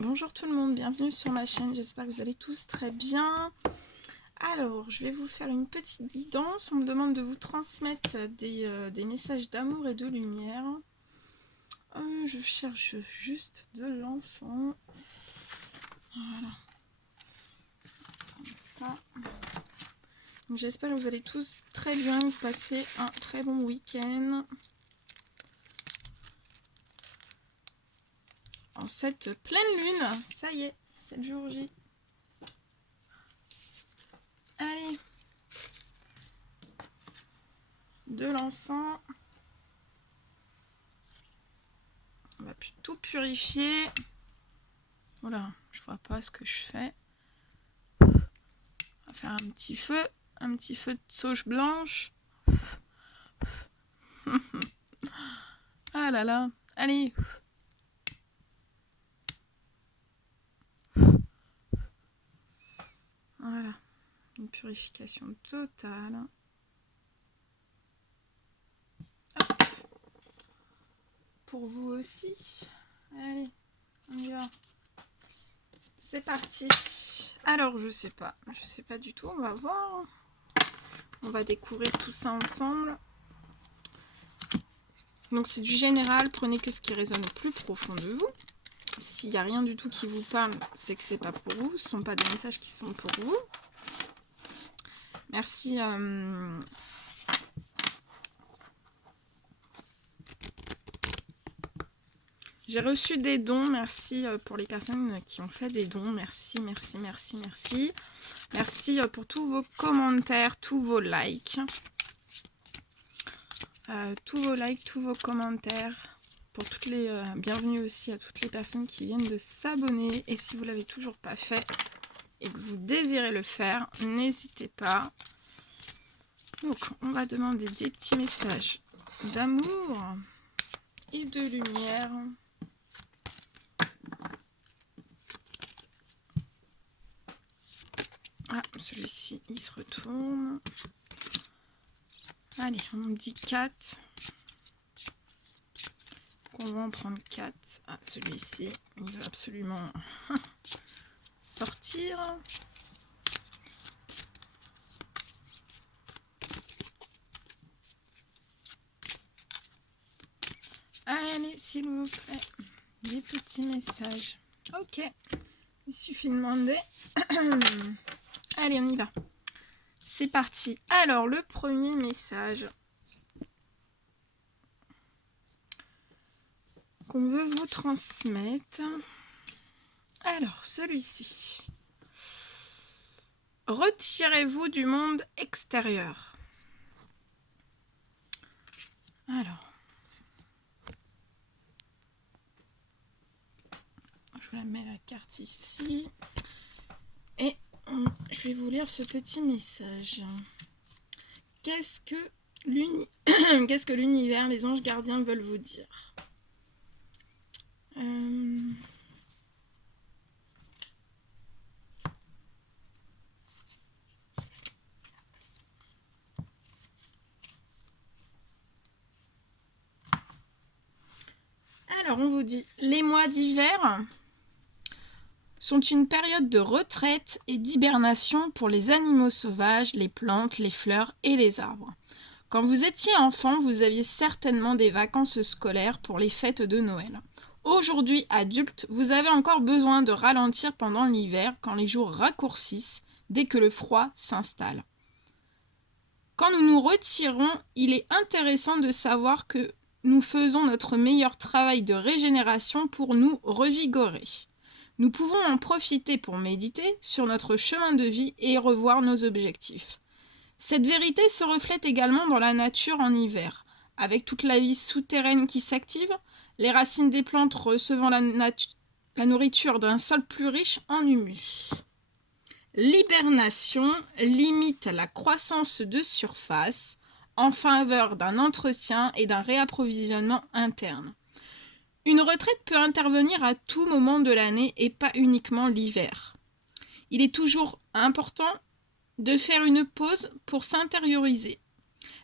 Bonjour tout le monde, bienvenue sur ma chaîne, j'espère que vous allez tous très bien. Alors, je vais vous faire une petite guidance. On me demande de vous transmettre des messages d'amour et de lumière. Je cherche juste de l'encens. Voilà. Comme ça. J'espère que vous allez tous très bien, que vous passez un très bon week-end. En cette pleine lune, ça y est, c'est le jour J. Allez, de l'encens. On va tout purifier. Voilà, je vois pas ce que je fais. On va faire un petit feu de sauge blanche. Ah là là, allez. Voilà, une purification totale. Hop. Pour vous aussi. Allez, on y va. C'est parti. Alors, je sais pas du tout, on va voir. On va découvrir tout ça ensemble. Donc c'est du général, prenez que ce qui résonne au plus profond de vous. S'il n'y a rien du tout qui vous parle, c'est que c'est pas pour vous. Ce ne sont pas des messages qui sont pour vous. Merci. J'ai reçu des dons. Merci pour les personnes qui ont fait des dons. Merci, merci, merci, merci. Merci pour tous vos commentaires, tous vos likes. Tous vos commentaires. Pour toutes les bienvenue aussi à toutes les personnes qui viennent de s'abonner. Et si vous ne l'avez toujours pas fait et que vous désirez le faire, n'hésitez pas. Donc, on va demander des petits messages d'amour et de lumière. Ah, celui-ci, il se retourne. Allez, on me dit 4. On va en prendre 4. Ah, celui-ci, il va absolument sortir. Allez, s'il vous plaît, des petits messages. Ok, il suffit de demander. Allez, on y va. C'est parti. Alors, le premier message qu'on veut vous transmettre. Alors, celui-ci. Retirez-vous du monde extérieur. Alors. Je vais mettre la carte ici. Et je vais vous lire ce petit message. Qu'est-ce que l'univers, les anges gardiens veulent vous dire? Alors, on vous dit, les mois d'hiver sont une période de retraite et d'hibernation pour les animaux sauvages, les plantes, les fleurs et les arbres. Quand vous étiez enfant, vous aviez certainement des vacances scolaires pour les fêtes de Noël. Aujourd'hui, adulte, vous avez encore besoin de ralentir pendant l'hiver quand les jours raccourcissent dès que le froid s'installe. Quand nous nous retirons, il est intéressant de savoir que nous faisons notre meilleur travail de régénération pour nous revigorer. Nous pouvons en profiter pour méditer sur notre chemin de vie et revoir nos objectifs. Cette vérité se reflète également dans la nature en hiver, avec toute la vie souterraine qui s'active, les racines des plantes recevant la nourriture d'un sol plus riche en humus. L'hibernation limite la croissance de surface en faveur d'un entretien et d'un réapprovisionnement interne. Une retraite peut intervenir à tout moment de l'année et pas uniquement l'hiver. Il est toujours important de faire une pause pour s'intérioriser.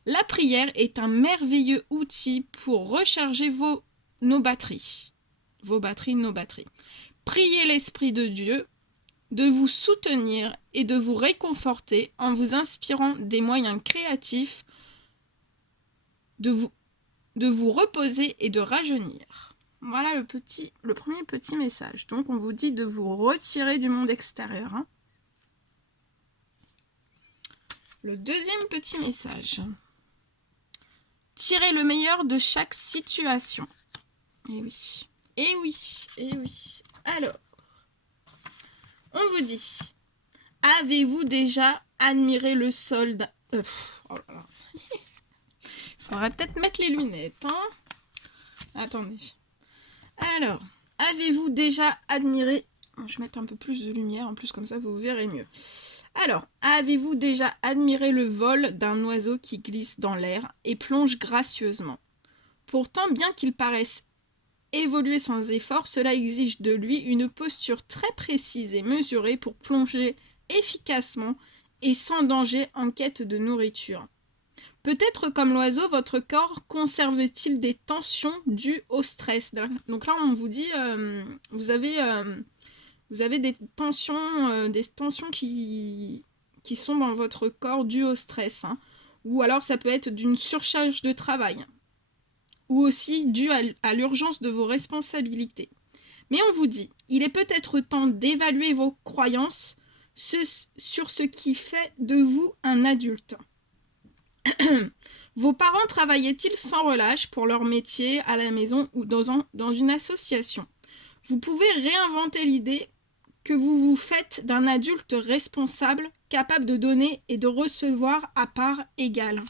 La prière est un merveilleux outil pour recharger nos batteries. Priez l'Esprit de Dieu de vous soutenir et de vous réconforter en vous inspirant des moyens créatifs de vous reposer et de rajeunir. Voilà le premier petit message. Donc on vous dit de vous retirer du monde extérieur. Hein. Le deuxième petit message. Tirez le meilleur de chaque situation. Eh oui, eh oui, eh oui. Alors, on vous dit, avez-vous déjà admiré le sol d'un... oh là là. Faudrait peut-être mettre les lunettes, hein. Attendez. Alors, avez-vous déjà admiré... Je vais mettre un peu plus de lumière, en plus comme ça vous verrez mieux. Alors, avez-vous déjà admiré le vol d'un oiseau qui glisse dans l'air et plonge gracieusement? Pourtant, bien qu'il paraisse évoluer sans effort, cela exige de lui une posture très précise et mesurée pour plonger efficacement et sans danger en quête de nourriture. Peut-être comme l'oiseau, votre corps conserve-t-il des tensions dues au stress. Donc là, on vous dit, vous avez des tensions qui sont dans votre corps dues au stress. Hein. Ou alors ça peut être d'une surcharge de travail. Ou aussi dû à l'urgence de vos responsabilités. Mais on vous dit, il est peut-être temps d'évaluer vos croyances sur ce qui fait de vous un adulte. Vos parents travaillaient-ils sans relâche pour leur métier à la maison ou dans une association? Vous pouvez réinventer l'idée que vous vous faites d'un adulte responsable, capable de donner et de recevoir à part égale.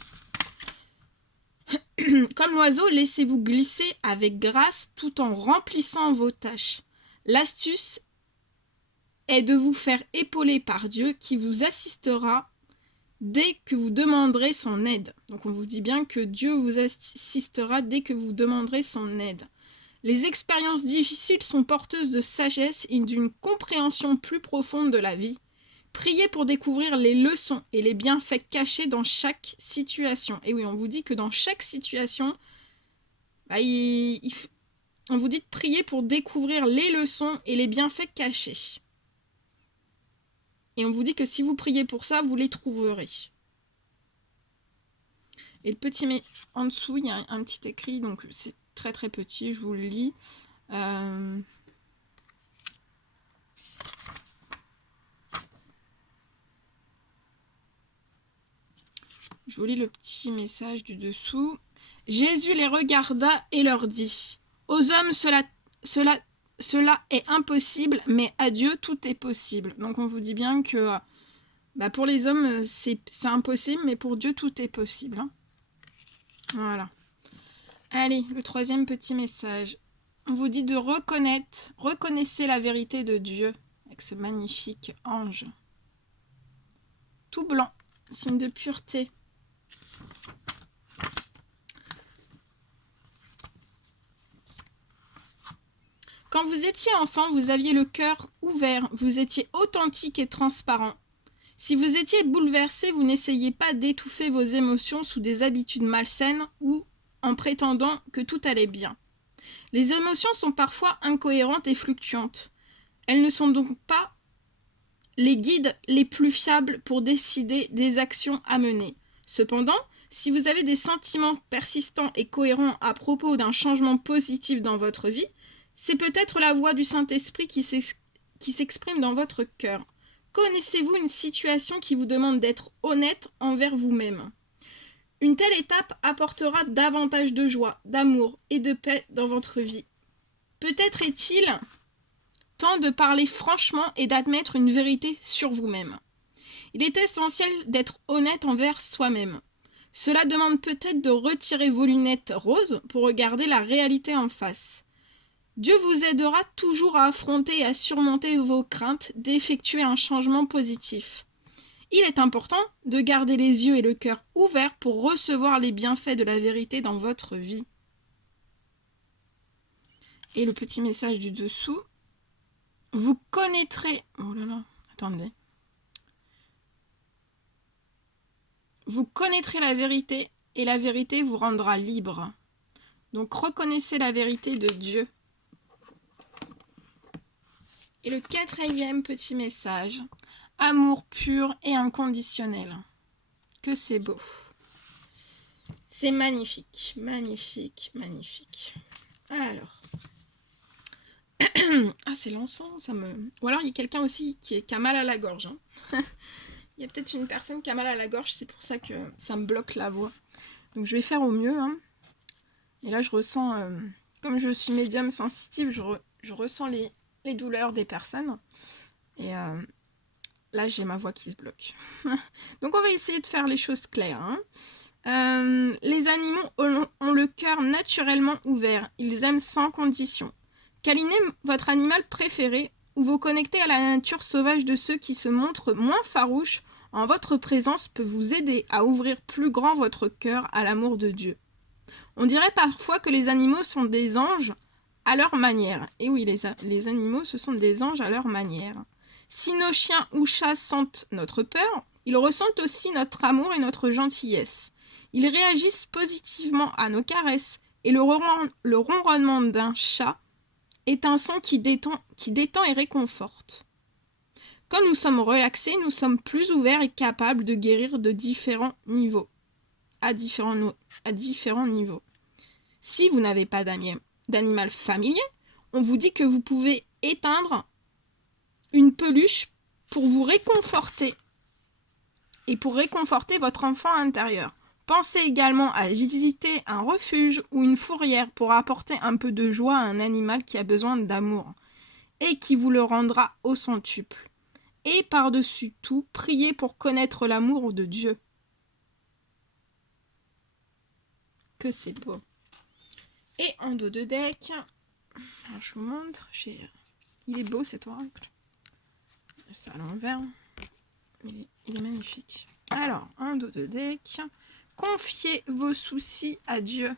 Comme l'oiseau, laissez-vous glisser avec grâce tout en remplissant vos tâches. L'astuce est de vous faire épauler par Dieu qui vous assistera dès que vous demanderez son aide. Donc on vous dit bien que Dieu vous assistera dès que vous demanderez son aide. Les expériences difficiles sont porteuses de sagesse et d'une compréhension plus profonde de la vie. Priez pour découvrir les leçons et les bienfaits cachés dans chaque situation. Et oui, on vous dit que dans chaque situation, on vous dit de prier pour découvrir les leçons et les bienfaits cachés. Et on vous dit que si vous priez pour ça, vous les trouverez. Et le petit, mais en dessous, il y a un petit écrit, donc c'est très très petit, je vous le lis. Je vous lis le petit message du dessous. Jésus les regarda et leur dit, « Aux hommes, cela est impossible, mais à Dieu, tout est possible. » Donc on vous dit bien que pour les hommes, c'est impossible, mais pour Dieu, tout est possible. Hein. Voilà. Allez, le troisième petit message. On vous dit de reconnaissez la vérité de Dieu avec ce magnifique ange. Tout blanc, signe de pureté. Quand vous étiez enfant, vous aviez le cœur ouvert, vous étiez authentique et transparent. Si vous étiez bouleversé, vous n'essayez pas d'étouffer vos émotions sous des habitudes malsaines ou en prétendant que tout allait bien. Les émotions sont parfois incohérentes et fluctuantes. Elles ne sont donc pas les guides les plus fiables pour décider des actions à mener. Cependant, si vous avez des sentiments persistants et cohérents à propos d'un changement positif dans votre vie, c'est peut-être la voix du Saint-Esprit qui s'exprime dans votre cœur. Connaissez-vous une situation qui vous demande d'être honnête envers vous-même? Une telle étape apportera davantage de joie, d'amour et de paix dans votre vie. Peut-être est-il temps de parler franchement et d'admettre une vérité sur vous-même. Il est essentiel d'être honnête envers soi-même. Cela demande peut-être de retirer vos lunettes roses pour regarder la réalité en face. Dieu vous aidera toujours à affronter et à surmonter vos craintes d'effectuer un changement positif. Il est important de garder les yeux et le cœur ouverts pour recevoir les bienfaits de la vérité dans votre vie. Et le petit message du dessous. Vous connaîtrez... Oh là là, attendez. Vous connaîtrez la vérité et la vérité vous rendra libre. Donc reconnaissez la vérité de Dieu. Et le 4e petit message, amour pur et inconditionnel. Que c'est beau. C'est magnifique, magnifique, magnifique. Alors. Ah, c'est l'encens, ça me... Ou alors il y a quelqu'un aussi qui a mal à la gorge. Hein. Il y a peut-être une personne qui a mal à la gorge, c'est pour ça que ça me bloque la voix. Donc je vais faire au mieux. Hein. Et là je ressens, comme je suis médium sensitive, je ressens les douleurs des personnes. Et là j'ai ma voix qui se bloque. Donc on va essayer de faire les choses claires. Hein. Les animaux ont le cœur naturellement ouvert. Ils aiment sans condition. Câlinez votre animal préféré ou vous connecter à la nature sauvage de ceux qui se montrent moins farouches en votre présence peut vous aider à ouvrir plus grand votre cœur à l'amour de Dieu. On dirait parfois que les animaux sont des anges à leur manière. Et oui, les animaux, ce sont des anges à leur manière. Si nos chiens ou chats sentent notre peur, ils ressentent aussi notre amour et notre gentillesse. Ils réagissent positivement à nos caresses et le ronronnement d'un chat est un son qui détend et réconforte. Quand nous sommes relaxés, nous sommes plus ouverts et capables de guérir de différents niveaux. À différents niveaux. Si vous n'avez pas d'animal familier, on vous dit que vous pouvez éteindre une peluche pour vous réconforter et pour réconforter votre enfant intérieur. Pensez également à visiter un refuge ou une fourrière pour apporter un peu de joie à un animal qui a besoin d'amour et qui vous le rendra au centuple. Et par-dessus tout, priez pour connaître l'amour de Dieu. Que c'est beau. Et en dos de deck, alors je vous montre, il est beau cet oracle. Ça à l'envers, il est magnifique. Alors, en dos de deck, confiez vos soucis à Dieu.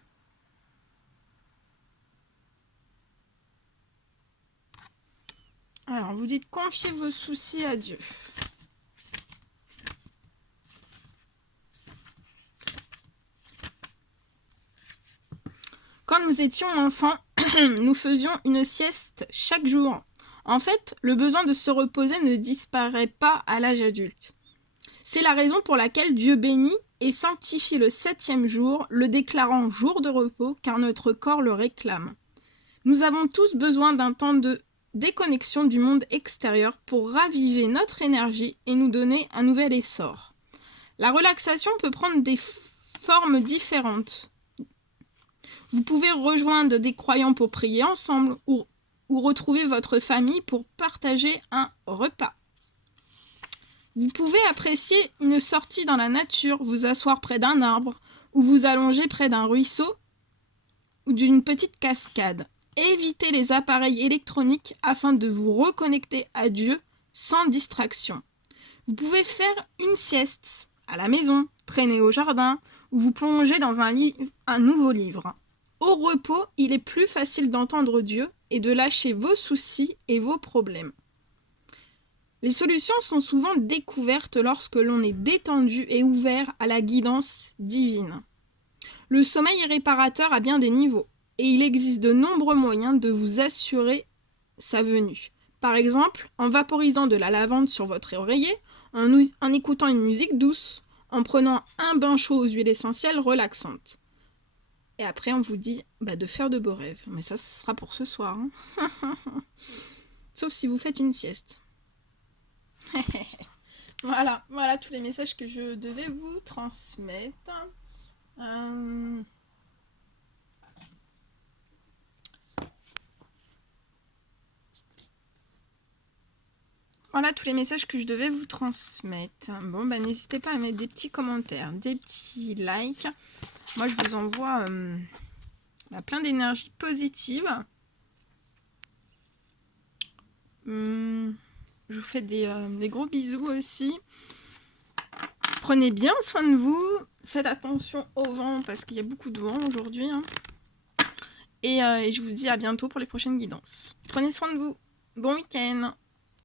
Alors, vous dites confiez vos soucis à Dieu. Quand nous étions enfants, nous faisions une sieste chaque jour. En fait, le besoin de se reposer ne disparaît pas à l'âge adulte. C'est la raison pour laquelle Dieu bénit et sanctifie le 7e jour, le déclarant jour de repos, car notre corps le réclame. Nous avons tous besoin d'un temps de déconnexion du monde extérieur pour raviver notre énergie et nous donner un nouvel essor. La relaxation peut prendre des formes différentes. Vous pouvez rejoindre des croyants pour prier ensemble ou retrouver votre famille pour partager un repas. Vous pouvez apprécier une sortie dans la nature, vous asseoir près d'un arbre ou vous allonger près d'un ruisseau ou d'une petite cascade. Évitez les appareils électroniques afin de vous reconnecter à Dieu sans distraction. Vous pouvez faire une sieste à la maison, traîner au jardin ou vous plonger dans un nouveau livre. Au repos, il est plus facile d'entendre Dieu et de lâcher vos soucis et vos problèmes. Les solutions sont souvent découvertes lorsque l'on est détendu et ouvert à la guidance divine. Le sommeil est réparateur à bien des niveaux et il existe de nombreux moyens de vous assurer sa venue. Par exemple, en vaporisant de la lavande sur votre oreiller, en écoutant une musique douce, en prenant un bain chaud aux huiles essentielles relaxantes. Et après, on vous dit de faire de beaux rêves. Mais ça, ce sera pour ce soir. Hein. Sauf si vous faites une sieste. Voilà tous les messages que je devais vous transmettre. Voilà tous les messages que je devais vous transmettre. Bon, n'hésitez pas à mettre des petits commentaires, des petits likes. Moi, je vous envoie plein d'énergie positive. Je vous fais des gros bisous aussi. Prenez bien soin de vous. Faites attention au vent parce qu'il y a beaucoup de vent aujourd'hui. Hein. Et je vous dis à bientôt pour les prochaines guidances. Prenez soin de vous. Bon week-end.